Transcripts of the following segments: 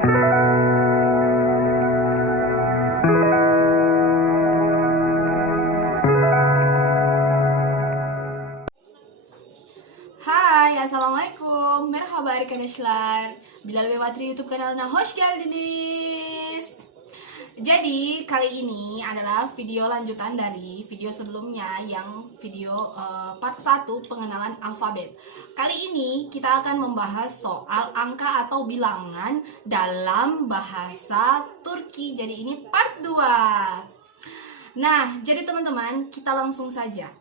Hai, Assalamualaikum. Merhaba arkadaşlar. Bilal ve Batri YouTube kanalına hoş geldiniz. Jadi, kali ini adalah video lanjutan dari video sebelumnya yang video part 1 pengenalan alfabet. Kali ini kita akan membahas soal angka atau bilangan dalam bahasa Turki. Jadi ini part 2. Nah, jadi teman-teman, kita langsung saja.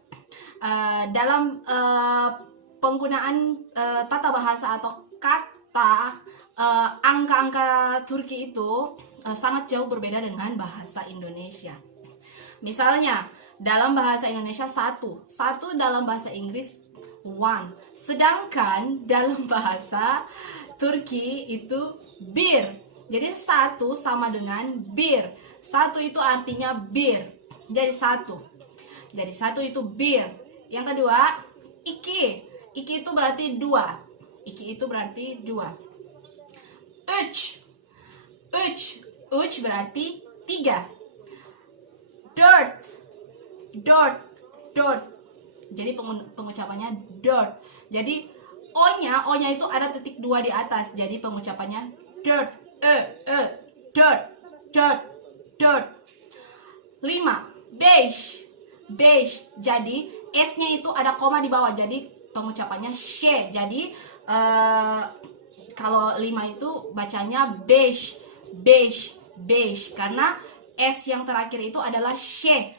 Dalam penggunaan tata bahasa atau kata, angka-angka Turki itu sangat jauh berbeda dengan bahasa Indonesia. Misalnya dalam bahasa Indonesia satu dalam bahasa Inggris one, sedangkan dalam bahasa Turki itu bir. Jadi satu sama dengan bir. Satu itu artinya bir. Jadi satu itu bir. Yang kedua iki. Iki itu berarti dua. Uch berarti tiga. Dört. Jadi pengucapannya dört. Jadi O-nya itu ada titik dua di atas. Jadi pengucapannya dört. Dört. 5. Beş. Jadi S-nya itu ada koma di bawah. Jadi pengucapannya she. Jadi kalau 5 itu bacanya beş karena S yang terakhir itu adalah she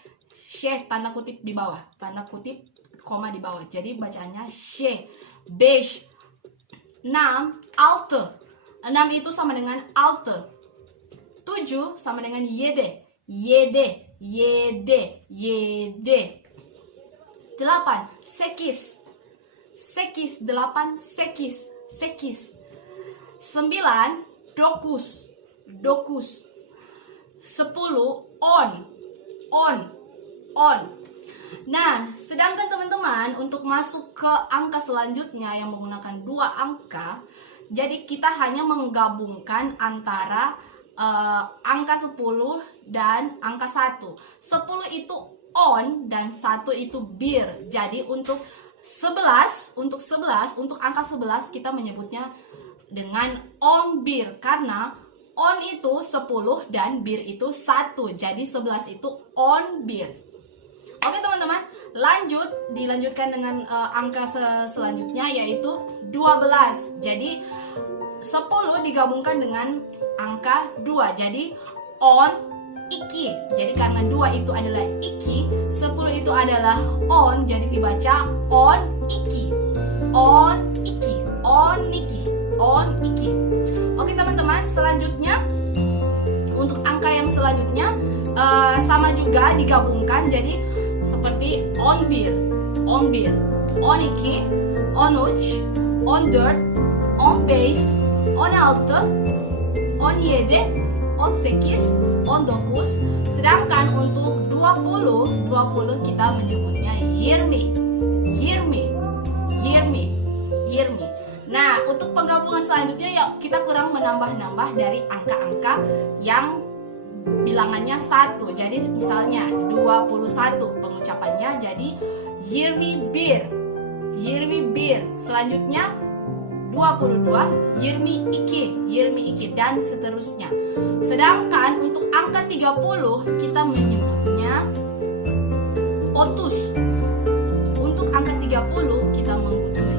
tanda kutip di bawah, tanda kutip koma di bawah. Jadi bacanya she. Beş. 6. Altı. 6 itu sama dengan altı. 7 sama dengan yedi. 8. Sekiz. 9. Dokuz. 10. On. Nah, sedangkan teman-teman untuk masuk ke angka selanjutnya yang menggunakan 2 angka, jadi kita hanya menggabungkan antara angka 10 dan angka 1. 10 itu on dan 1 itu bir. Jadi untuk angka 11 kita menyebutnya dengan on bir, karena on itu 10 dan bir itu 1. Jadi 11 itu on bir. Oke teman-teman, dilanjutkan dengan angka selanjutnya yaitu 12. Jadi 10 digabungkan dengan angka 2. Jadi on iki. Jadi karena 2 itu adalah iki, 10 itu adalah on, jadi dibaca on iki. Oke teman-teman, selanjutnya untuk angka yang selanjutnya sama juga digabungkan, jadi seperti on bir, on iki, on uç, on dört, on beş, on altı, on yedi, 18, 19. Sedangkan untuk 20 kita menyebutnya 20. Nah, untuk penggabungan selanjutnya yuk kita kurang menambah-nambah dari angka-angka yang bilangannya 1. Jadi misalnya 21 pengucapannya jadi 21. Selanjutnya 22, 22 dan seterusnya. Sedangkan untuk angka 30 kita menyebutnya 30. Untuk angka 30 kita menyebutnya 30.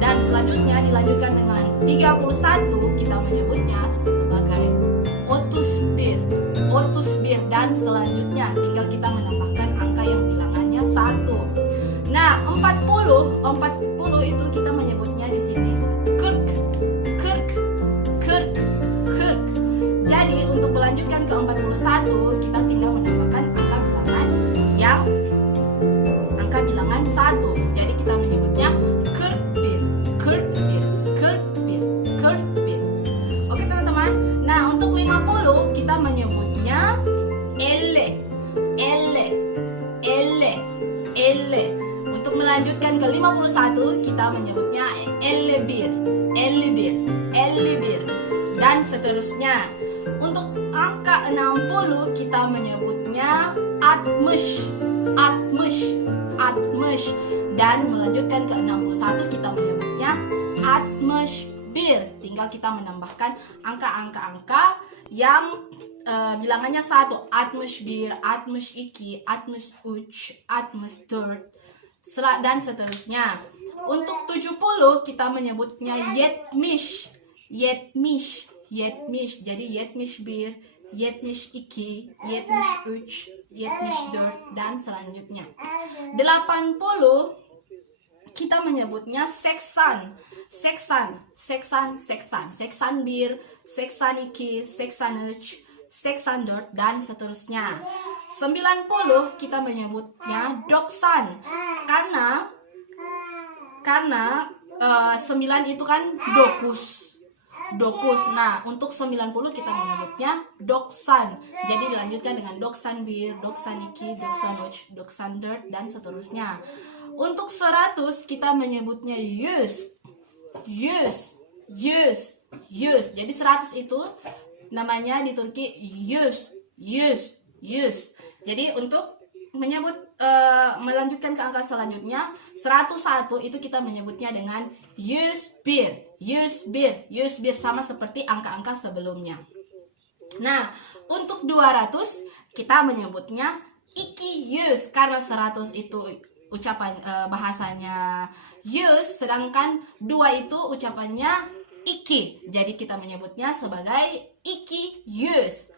Dan selanjutnya dilanjutkan dengan 31 kita menyebutnya sebagai 31. Dan selanjutnya tinggal kita menambahkan angka yang bilangannya 1. Nah, 40 itu kita menyebutnya di sini 40. Jadi untuk melanjutkan ke 41 kita tinggal menambahkan angka bilangan 1. Jadi kita menyebutnya 41. Oke teman-teman. Nah, untuk 50 kita menyebutnya 50. Untuk melanjutkan ke 51 kita menyebutnya elibir, dan seterusnya. Untuk angka 60 kita menyebutnya atmış, dan melanjutkan ke 61 kita menyebutnya 61. Tinggal kita menambahkan angka-angka yang bilangannya 1, 61, 62, 63, 64, dan seterusnya. Untuk 70 kita menyebutnya 70, jadi 71, 72, 73, 74, dan selanjutnya. 80 kita menyebutnya 80, 81, 82, 83, 84, dan seterusnya. 90 kita menyebutnya 90, karena 9 itu kan dokus. Nah, untuk 90 kita menyebutnya 90. Jadi dilanjutkan dengan 91, 92, 93, 94, dan seterusnya. Untuk 100 kita menyebutnya 100. Jadi 100 itu namanya di Turki 100. Jadi untuk melanjutkan ke angka selanjutnya 101 itu kita menyebutnya dengan 101, sama seperti angka-angka sebelumnya. Nah, untuk 200 kita menyebutnya 200 karena 100 itu ucapan bahasanya 100, sedangkan 2 itu ucapannya 2. Jadi kita menyebutnya sebagai 200.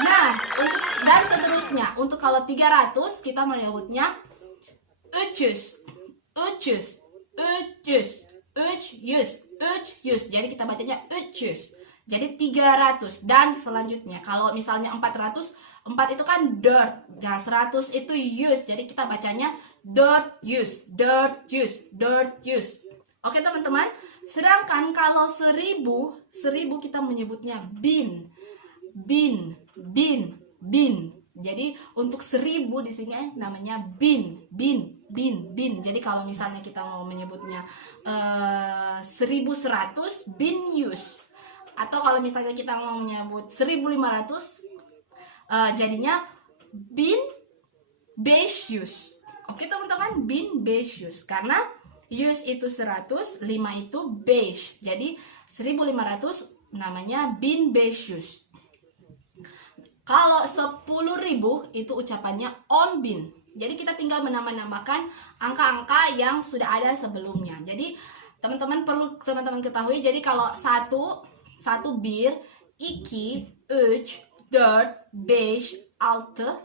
Nah, dan seterusnya. Untuk kalau 300 kita menyebutnya 300. Jadi kita bacanya 300. Jadi 300. Dan selanjutnya kalau misalnya 400, 4 itu kan dirt. Nah, 100 itu use. Jadi kita bacanya dirt use. Oke teman-teman. Sedangkan kalau 1000 kita menyebutnya bin. Jadi untuk 1000 di sini namanya bin. Jadi kalau misalnya kita mau menyebutnya 1100 bin use, atau kalau misalnya kita mau menyebut 1500 jadinya bin beşyüz. Oke teman-teman, bin beşyüz karena use itu 100, 5 itu beş. Jadi 1500 namanya bin beşyüz. Kalau 10.000 itu ucapannya on bin. Jadi kita tinggal menambahkan angka-angka yang sudah ada sebelumnya. Jadi teman-teman perlu ketahui. Jadi kalau satu bir, 2, 3, 4, 5,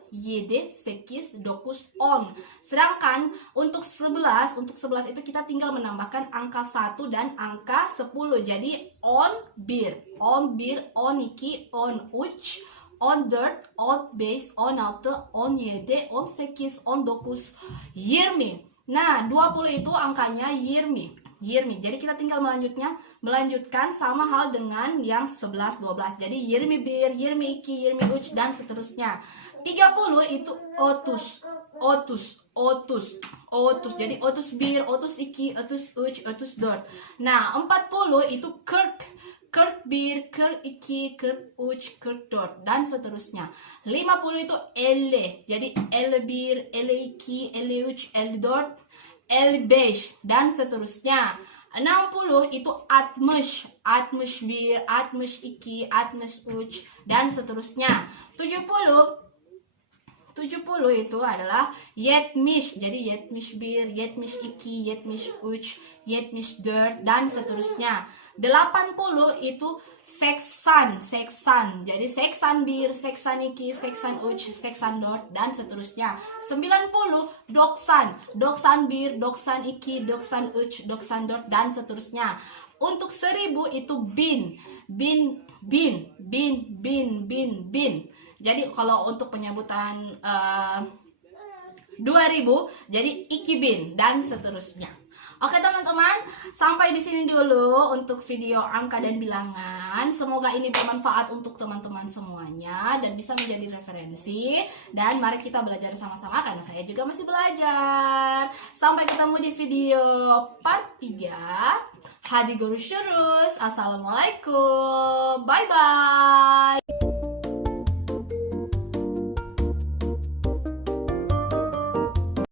6, 7, 8, 9, 10. Sedangkan untuk 11 itu kita tinggal menambahkan angka 1 dan angka 10. Jadi on bir, on 2, on 3, on 4, on 5, on 6, on 7, on 8, on 9, 20. Nah, 20 itu angkanya 20. Jadi kita tinggal melanjutkan sama hal dengan yang 11, 12. Jadi 21, 22, 23, dan seterusnya. 30 itu 30. Jadi 31, 32, 33, 34. Nah, 40 itu 41, 42, 43, 44, dan seterusnya. 50 itu 50. Jadi 51, 52, 53, 54, 55, dan seterusnya. 60 itu 60, 61, 62, 63, dan seterusnya. 70 itu adalah 70. Jadi 71, 72, 73, 74, dan seterusnya. 80 itu 80. Jadi 81, 82, 83, 84, dan seterusnya. 90 91, 92, 93, 94, dan seterusnya. Untuk 1000 itu bin. Jadi kalau untuk penyebutan 2000 jadi 2000, dan seterusnya. Oke teman-teman, sampai di sini dulu untuk video angka dan bilangan. Semoga ini bermanfaat untuk teman-teman semuanya dan bisa menjadi referensi. Dan mari kita belajar sama-sama karena saya juga masih belajar. Sampai ketemu di video part 3. Hadi görüşürüz. Assalamualaikum. Bye bye.